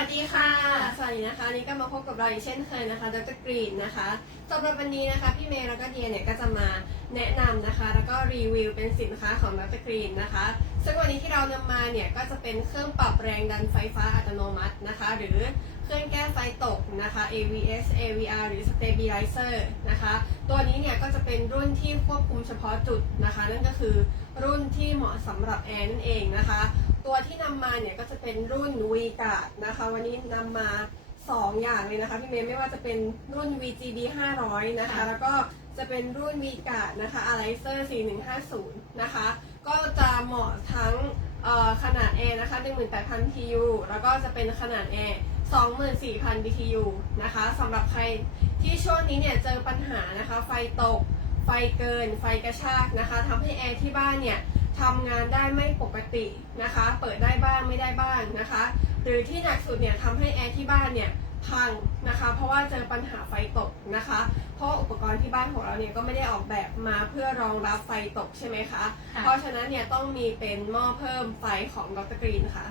วัสดีค่ะ สวัสดีนะคะนนี้ก็มาพบกับเราอีกเช่นเคยนะคะ ดรกรีนนะคะสำหรับวันนี้นะคะ พี่เมย์แล้วก็เดียเนี่ยก็จะมาแนะนำนะคะ แล้วก็รีวิวเป็นสินค้าของดรกรีนนะคะ ซึ่งวันนี้ที่เรานำมาเนี่ยก็จะเป็นเครื่องปรับแรงดันไฟฟ้าอัตโนมัตินะคะ หรือเครื่องแก้ไฟตกนะคะ AVS AVR หรือ Stabilizer นะคะ ตัวนี้เนี่ยก็จะเป็นรุ่นที่ควบคุมเฉพาะจุดนะคะ นั่นก็คือรุ่นที่เหมาะสำหรับแอร์นั่นเองนะคะ ตัวที่นำมาเนี่ยก็จะเป็นรุ่น v g a r d นะคะ วันนี้นำมา 2 อย่างเลยนะคะพี่เมย์ไม่ว่าจะเป็นรุ่น VGB 500นะคะคะ แล้วก็จะเป็นรุ่น v g a r d นะคะ Alizer 4150 นะคะ ก็จะเหมาะทั้งเอ่อขนาดแอร์นะคะ 18,000 TU แล้วก็จะเป็นขนาดแอร์24,000 BTU นะคะสำหรับใครที่ช่วงนี้เนี่ยเจอปัญหานะคะ ไฟตก ไฟเกิน ไฟกระชากนะคะทำให้แอร์ที่บ้านเนี่ย ทำงานได้ไม่ปกตินะคะ เปิดได้บ้างไม่ได้บ้างนะคะ หรือที่หนักสุดเนี่ยทำให้แอร์ที่บ้านเนี่ยพังนะคะ เพราะว่าเจอปัญหาไฟตกนะคะ เพราะอุปกรณ์ที่บ้านของเราเนี่ยก็ไม่ได้ออกแบบมาเพื่อรองรับไฟตกใช่ไหมคะค่ะเพราะฉะนั้นเนี่ยต้องมีเป็นหม้อเพิ่มไฟของดรกรีนค่ะ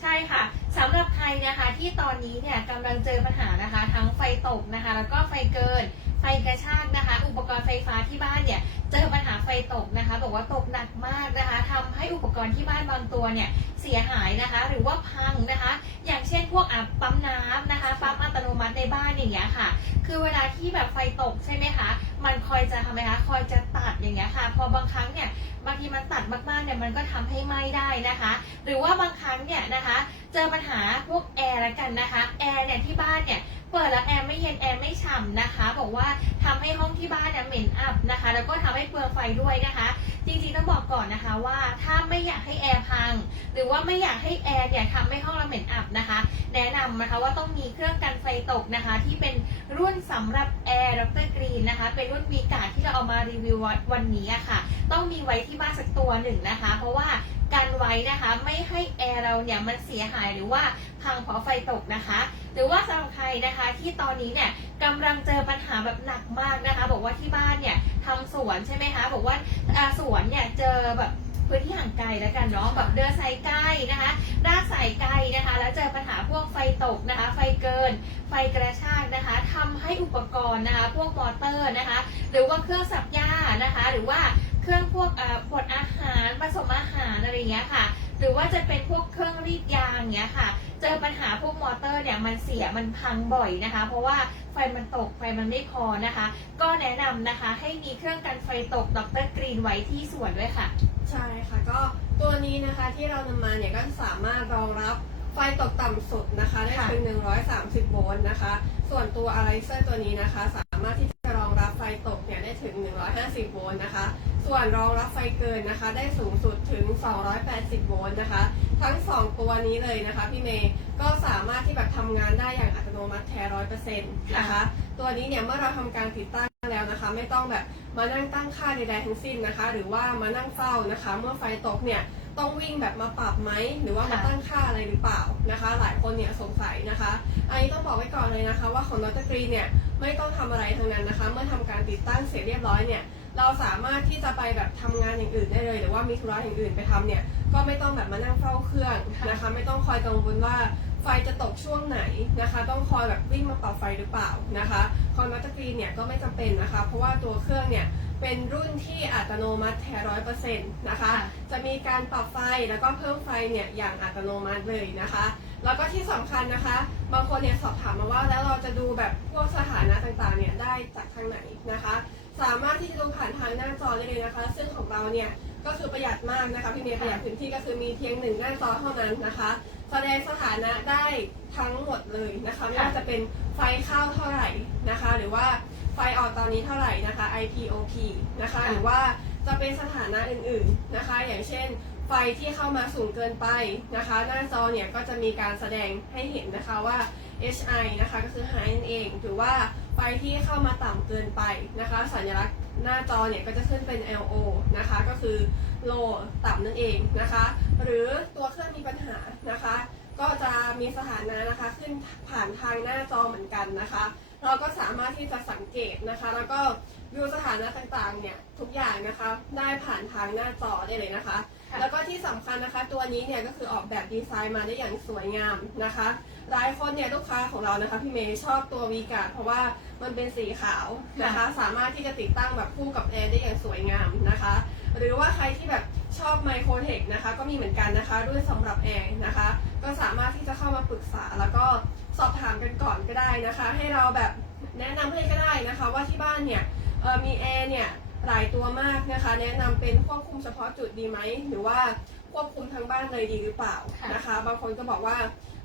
ใช่ค่ะสำหรับใครนะคะที่ตอนนี้เนี่ยกำลังเจอปัญหานะคะ ทั้งไฟตกนะคะ แล้วก็ไฟเกิน ไฟกระชากนะคะ อุปกรณ์ไฟฟ้าที่บ้านเนี่ยเจอปัญหาไฟตกนะคะบอกว่าตกหนักมากนะคะทำให้อุปกรณ์ที่บ้านบางตัวเนี่ยเสียหายนะคะ หรือว่าพังนะคะ อย่างเช่นพวกอะปั๊มน้ำนะคะปั๊มอัตโนมัติในบ้านอย่างเงี้ยค่ะ คือเวลาที่แบบไฟตกใช่ไหมคะมันคอยจะทำไมคะคอยจะตัดอย่างเงี้ยค่ะ พอบางครั้งเนี่ยบางทีมันตัดมากๆเนี่ยมันก็ทำให้ไหม้ได้นะคะ หรือว่าบางครั้งเนี่ยนะคะ เจอปัญหาพวกแอร์ละกันนะคะแอร์เนี่ยที่บ้านเนี่ย เปิดแล้วแอร์ไม่เย็นแอร์ไม่ฉ่ำนะคะ บอกว่าทำให้ห้องที่บ้านเนี่ยเหม็นอับนะคะ แล้วก็ทำให้เปลืองไฟด้วยนะคะ จริงๆต้องบอกก่อนนะคะว่าถ้าไม่อยากให้แอร์ หรือว่าไม่อยากให้แอร์เนี่ยทำให้ห้องเราเหม็นอับนะคะ แนะนำนะคะว่าต้องมีเครื่องกันไฟตกนะคะ ที่เป็นรุ่นสำหรับแอร์ดรกรีนนะคะเป็นรุ่นวีการ์ดที่เราเอามารีวิววันนี้อะค่ะ ต้องมีไว้ที่บ้านสักตัวหนึ่งนะคะ เพราะว่ากันไว้นะคะไม่ให้แอร์เราเนี่ยมันเสียหายหรือว่าพังเพราะไฟตกนะคะ หรือว่าสำหรับใครนะคะที่ตอนนี้เนี่ยกำลังเจอปัญหาแบบหนักมากนะคะ บอกว่าที่บ้านเนี่ยทำสวนใช่ไหมคะ บอกว่าสวนเนี่ยเจอแบบ พื้นที่ห่างไกลแล้วกันเนาะแบบเดินสายไกลนะคะรากสายไกลนะคะ แล้วเจอปัญหาพวกไฟตกนะคะ ไฟเกิน ไฟกระชากนะคะทำให้อุปกรณ์นะคะ พวกมอเตอร์นะคะ หรือว่าเครื่องสับหญ้านะคะ หรือว่า เครื่องพวกเอ่อบดอาหารผสมอาหารอะไรอย่างเงี้ยค่ะ หรือว่าจะเป็นพวกเครื่องรีดยางเงี้ยค่ะ เจอปัญหาพวกมอเตอร์เนี่ยมันเสียมันพังบ่อยนะคะ เพราะว่าไฟมันตกไฟมันไม่พอนะคะ ก็แนะนำนะคะให้มีเครื่องกันไฟตกดรกรีนไว้ที่สวนด้วยค่ะ ใช่ค่ะก็ตัวนี้นะคะที่เรานำมาเนี่ยก็สามารถรองรับไฟตกต่ำสุดนะคะได้ค่ะถึง130 โวลต์นะคะ ส่วนตัวอะไรเซอร์ตัวนี้นะคะ สามารถที่จะรองรับไฟตกเนี่ยได้ถึง 150 โวลต์นะคะ ส่วนรองรับไฟเกินนะคะ ได้สูงสุดถึง 280 โวลต์นะคะ ทั้ง 2 ตัวนี้เลยนะคะพี่เมย์ก็สามารถที่แบบทำงานได้อย่างอัตโนมัติแท้ร้อยเปอร์เซ็นต์นะคะ ตัวนี้เนี่ยเมื่อเราทำการติดตั้งแล้วนะคะ ไม่ต้องแบบมานั่งตั้งค่าใดๆทั้งสิ้นนะคะ หรือว่ามานั่งเฝ้านะคะ เมื่อไฟตกเนี่ยต้องวิ่งแบบมาปรับไหมหรือว่ามาตั้งค่าอะไรหรือเปล่านะคะ หลายคนเนี่ยสงสัยนะคะ อันนี้ต้องบอกไว้ก่อนเลยนะคะ ว่าของนอตกรีเนี่ยไม่ต้องทำอะไรทั้งนั้นนะคะ เมื่อทำการติดตั้งเสร็จเรียบร้อยเนี่ย เราสามารถที่จะไปแบบทำงานอย่างอื่นได้เลยหรือว่ามีธุระอย่างอื่นไปทำเนี่ยก็ไม่ต้องแบบมานั่งเฝ้าเครื่องนะคะ ไม่ต้องคอยกังวลว่าไฟจะตกช่วงไหนนะคะ ต้องคอยแบบวิ่งมาปรับไฟหรือเปล่านะคะคอนมัตตกรีนเนี่ยก็ไม่จำเป็นนะคะ เพราะว่าตัวเครื่องเนี่ยเป็นรุ่นที่อัตโนมัติแท้ร้อยเปอร์เซ็นต์นะคะ จะมีการปรับไฟแล้วก็เพิ่มไฟเนี่ยอย่างอัตโนมัติเลยนะคะ แล้วก็ที่สำคัญนะคะ บางคนเนี่ยสอบถามมาว่าแล้วเราจะดูแบบพวกสถานะต่างๆเนี่ยได้จากทางไหนนะคะ สามารถที่จะดูผ่านทางหน้าจอได้เลยนะคะ ซึ่งของเราเนี่ยก็คือประหยัดมากนะคะพี่เมย์ประหยัดพื้นที่ก็คือมีเพียงหนึ่งหน้าจอเท่านั้นนะคะ แสดงสถานะได้ทั้งหมดเลยนะคะไม่ว่าจะเป็นไฟเข้าเท่าไหร่นะคะ หรือว่าไฟออกตอนนี้เท่าไหร่นะคะ IPOP นะคะ หรือว่าจะเป็นสถานะอื่นๆนะคะ อย่างเช่น ไฟที่เข้ามาสูงเกินไปนะคะ หน้าจอเนี่ยก็จะมีการแสดงให้เห็นนะคะว่า HI นะคะก็คือ high นั่นเองหรือว่าไฟที่เข้ามาต่ำเกินไปนะคะ สัญลักษณ์หน้าจอเนี่ยก็จะขึ้นเป็น LO นะคะก็คือ low ต่ำนั่นเองนะคะ หรือตัวเครื่องมีปัญหานะคะ ก็จะมีสถานะนะคะขึ้นผ่านทางหน้าจอเหมือนกันนะคะ เราก็สามารถที่จะสังเกตนะคะ แล้วก็ดูสถานะต่างๆเนี่ยทุกอย่างนะคะ ได้ผ่านทางหน้าจอได้เลยนะคะค่ะ แล้วก็ที่สำคัญนะคะ ตัวนี้เนี่ยก็คือออกแบบดีไซน์มาได้อย่างสวยงามนะคะหลายคนเนี่ยลูกค้าของเรานะคะพี่เมย์ชอบตัววีกาเพราะว่ามันเป็นสีขาวนะคะ สามารถที่จะติดตั้งแบบคู่กับแอร์ได้อย่างสวยงามนะคะ หรือว่าใครที่แบบชอบไมโครเทคนะคะ ก็มีเหมือนกันนะคะด้วยสำหรับแอร์นะคะ ก็สามารถที่จะเข้ามาปรึกษาแล้วก็สอบถามกันก่อนก็ได้นะคะ ให้เราแบบแนะนำให้ก็ได้นะคะ ว่าที่บ้านเนี่ยเอ่อมีแอร์เนี่ย หลายตัวมากนะคะ แนะนำเป็นควบคุมเฉพาะจุดดีไหม หรือว่าควบคุมทั้งบ้านเลยดีหรือเปล่าค่ะนะคะ บางคนก็บอกว่า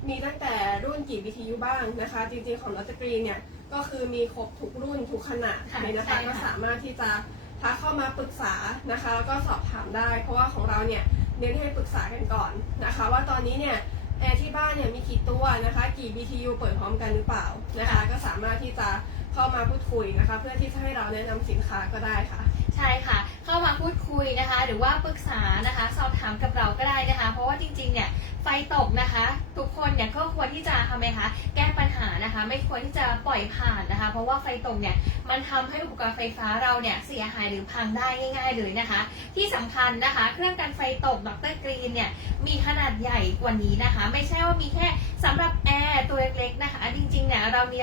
มีตั้งแต่รุ่นกี่ BTU บ้างนะคะ จริงๆของรัตกรีนเนี่ยก็คือมีครบทุกรุ่นทุกขนาดค่ะเลยนะคะใช่ค่ะก็สามารถที่จะทักเข้ามาปรึกษานะคะ แล้วก็สอบถามได้ เพราะว่าของเราเนี่ยเน้นให้ปรึกษากันก่อนนะคะ ว่าตอนนี้เนี่ยแอร์ที่บ้านเนี่ยมีกี่ตัวนะคะ กี่ BTU เปิดพร้อมกันหรือเปล่านะคะ ก็สามารถที่จะ เข้ามาพูดคุยนะคะ เพื่อที่จะให้เราแนะนำสินค้าก็ได้ค่ะ ใช่ค่ะ เข้ามาพูดคุยนะคะ หรือว่าปรึกษานะคะ สอบถามกับเราก็ได้นะคะ เพราะว่าจริงๆเนี่ยไฟตกนะคะ ทุกคนเนี่ยก็ควรที่จะทำไหมคะแก้ปัญหานะคะ ไม่ควรที่จะปล่อยผ่านนะคะ เพราะว่าไฟตกเนี่ยมันทำให้อุปกรณ์ไฟฟ้าเราเนี่ยเสียหายหรือพังได้ง่าย ๆ เลยนะคะ ที่สำคัญนะคะ เครื่องกันไฟตกดรกรีนเนี่ยมีขนาดใหญ่กว่านี้นะคะ ไม่ใช่ว่ามีแค่สำหรับแอร์ตัวเล็กๆนะคะ จริงๆเนี่ยเรามี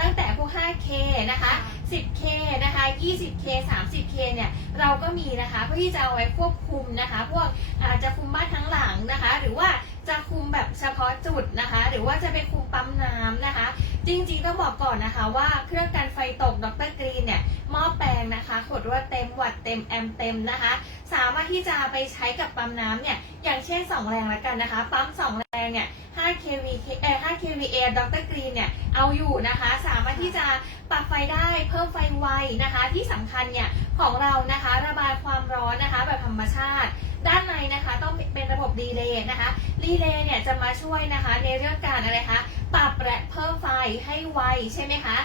ตั้งแต่พวก 5K นะคะ 10K นะคะ 20K 30K เนี่ย เราก็มีนะคะเพื่อที่จะเอาไว้ควบคุมนะคะ พวกอาจจะคุมบ้านทั้งหลังนะคะ หรือว่าจะคุมแบบเฉพาะจุดนะคะ หรือว่าจะไปคุมปั๊มน้ำนะคะ จริงๆต้องบอกก่อนนะคะว่าเครื่องกันไฟตกดรกรีนเนี่ยหม้อแปลงนะคะขดว่าเต็มวัตต์เต็มแอมป์เต็มนะคะ สามารถที่จะไปใช้กับปั๊มน้ำเนี่ยอย่างเช่น 2 แรงละกันนะคะ ปั๊ม2แร งเนี่ย 5 kV เอ่อ5 kVA ดรกรีนเนี่ย เอาอยู่นะคะ สามารถที่จะปรับไฟได้เพิ่มไฟไวนะคะ ที่สำคัญเนี่ย ของเรานะคะ ระบายความร้อนนะคะ แบบธรรมชาติ ด้านในนะคะ ต้องเป็นระบบรีเลย์นะคะรีเลย์เนี่ยจะมาช่วยนะคะในเรื่องการอะไรคะปรับและเพิ่มไฟให้ไวใช่ไหมคะ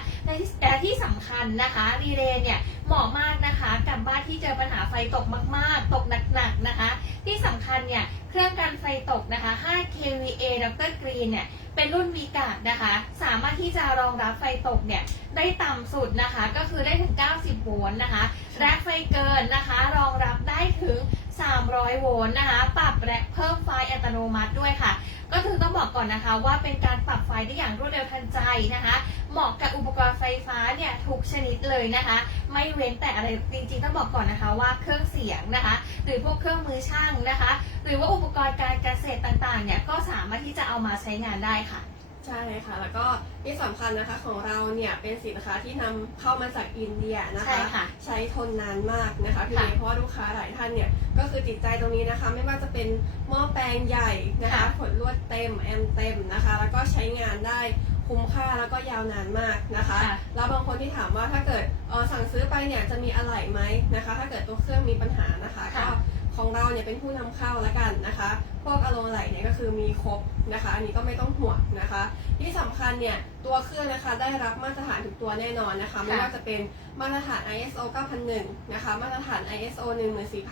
แต่ที่สำคัญนะคะรีเลย์เนี่ยเหมาะมากนะคะกับบ้านที่เจอปัญหาไฟตกมาก ๆ ตกหนักๆนะคะ ที่สำคัญเนี่ยเครื่องกันไฟตกนะคะ 5 kVA ดรกรีนเนี่ยเป็นรุ่น v ีกาดนะคะ สามารถที่จะรองรับไฟตกเนี่ยได้ต่ำสุดนะคะ ก็คือได้ถึง 90 โวลต์นะคะ และไฟเกินนะคะ รองรับได้ถึง 300 โวลต์นะคะ ปรับและเพิ่มไฟอัตโนมัติด้วยค่ะ ก็คือต้องบอกก่อนนะคะว่าเป็นการปรับไฟได้อย่างรวดเร็วทันใจนะคะ เหมาะกับอุปกรณ์ไฟฟ้าเนี่ยทุกชนิดเลยนะคะ ไม่เว้นแต่อะไรจริงๆต้องบอกก่อนนะคะว่าเครื่องเสียงนะคะ หรือพวกเครื่องมือช่างนะคะ หรือว่าอุปกรณ์การเกษตรต่างๆเนี่ยก็สามารถที่จะเอามาใช้งานได้ค่ะใช่ค่ะ แล้วก็ที่สำคัญนะคะของเราเนี่ยเป็นสินค้าที่นำเข้ามาจากอินเดียนะใช่คะค่ะใช้ทนนานมากนะคะพี่ค่ะเมย์เพราะว่าลูกค้าหลายท่านเนี่ย ก็คือติดใจตรงนี้นะคะ ไม่ว่าจะเป็นหม้อแปลงใหญ่นะคะค่ะขดลวดเต็มแอมเต็มนะคะ แล้วก็ใช้งานได้คุ้มค่าแล้วก็ยาวนานมากนะคะ ค่ะแล้วบางคนที่ถามว่าถ้าเกิดเออสั่งซื้อไปเนี่ยจะมีอะไรไหมนะคะ ถ้าเกิดตัวเครื่องมีปัญหานะคะ ก็ค่ะ ของเราเนี่ยเป็นผู้นำเข้าแล้วกันนะคะ พวกอารมณ์ไหลเนี่ยก็คือมีครบนะคะ อันนี้ก็ไม่ต้องห่วงนะคะ ที่สำคัญเนี่ยตัวเครื่องนะคะได้รับมาตรฐานทุกตัวแน่นอนนะคะ ไม่ว่าจะเป็นมาตรฐาน ISO 9001 นะคะ มาตรฐาน ISO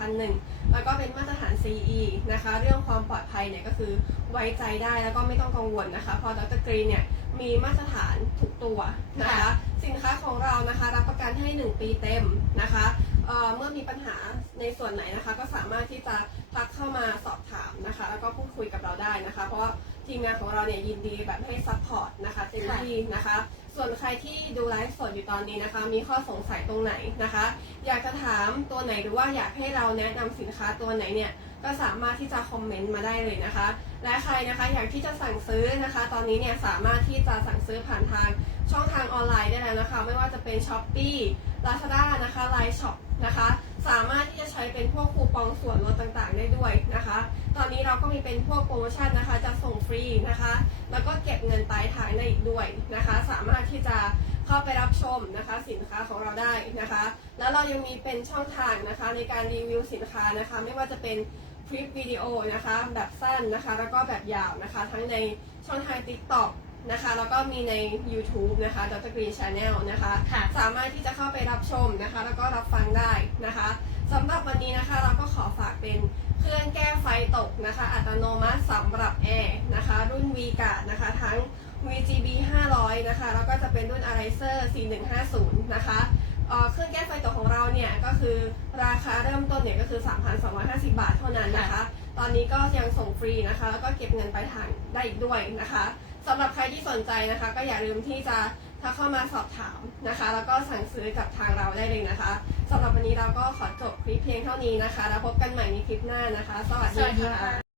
14001 แล้วก็เป็นมาตรฐาน CE นะคะ เรื่องความปลอดภัยเนี่ยก็คือไว้ใจได้แล้วก็ไม่ต้องกังวลนะคะเพราะดรกรีนเนี่ยมีมาตรฐานทุกตัวนะคะค่ะสินค้าของเรานะคะรับประกันให้ 1 ปีเต็มนะคะ เมื่อมีปัญหาในส่วนไหนนะคะ ก็สามารถที่จะทักเข้ามาสอบถามนะคะ แล้วก็พูดคุยกับเราได้นะคะ เพราะว่าทีมงานของเราเนี่ยยินดีแบบให้ซัพพอร์ตนะคะเต็มที่นะคะ ส่วนใครที่ดูไลฟ์สดอยู่ตอนนี้นะคะ มีข้อสงสัยตรงไหนนะคะ อยากจะถามตัวไหนหรือว่าอยากให้เราแนะนำสินค้าตัวไหนเนี่ยก็สามารถที่จะคอมเมนต์มาได้เลยนะคะ และใครนะคะอยากที่จะสั่งซื้อนะคะ ตอนนี้เนี่ยสามารถที่จะสั่งซื้อผ่านทางช่องทางออนไลน์ได้แล้วนะคะ ไม่ว่าจะเป็น s h อ p e e Lazada นะคะ Line Shop นะคะ สามารถที่จะใช้เป็นพวกคูปองส่วนลดต่างๆ ได้ด้วยนะคะ ตอนนี้เราก็มีเป็นพวกโปรโมชั่นนะคะ จะส่งฟรีนะคะ แล้วก็เก็บเงินปลายทางได้อีกด้วยนะคะ สามารถที่จะเข้าไปรับชมนะคะ สินค้าของเราได้นะคะ แล้วเรายังมีเป็นช่องทางนะคะ ในการรีวิวสินค้านะคะ ไม่ว่าจะเป็นคลิปวิดีโอนะคะ แบบสั้นนะคะ แล้วก็แบบยาวนะคะ ทั้งในช่องทาง TikTok นะคะ แล้วก็มีใน YouTube นะคะ Dr. Green Channel นะคะ ค่ะ สามารถที่จะเข้าไปรับชมนะคะ แล้วก็รับฟังได้นะคะสำหรับวันนี้นะคะเราก็ขอฝากเป็นเครื่องแก้ไฟตกนะคะ อัตโนมัติสำหรับแอร์นะคะ รุ่น v g a นะคะทั้ง VGB 500นะคะ แล้วก็จะเป็นรุ่น Arizer C150 นะคะเอ่อเครื่องแก้ไฟตกของเราเนี่ยก็คือราคาเริ่มต้นเนี่ยก็คือ 3,250 บาทเท่านั้นนะคะ ตอนนี้ก็ยังส่งฟรีนะคะ แล้วก็เก็บเงินปลายทางได้อีกด้วยนะคะ สำหรับใครที่สนใจนะคะ ก็อย่าลืมที่จะทักเข้ามาสอบถามนะคะ แล้วก็สั่งซื้อกับทางเราได้เลยนะคะสำหรับวันนี้เราก็ขอจบคลิปเพียงเท่านี้นะคะ แล้วพบกันใหม่ในคลิปหน้านะคะ สวัสดีค่ะ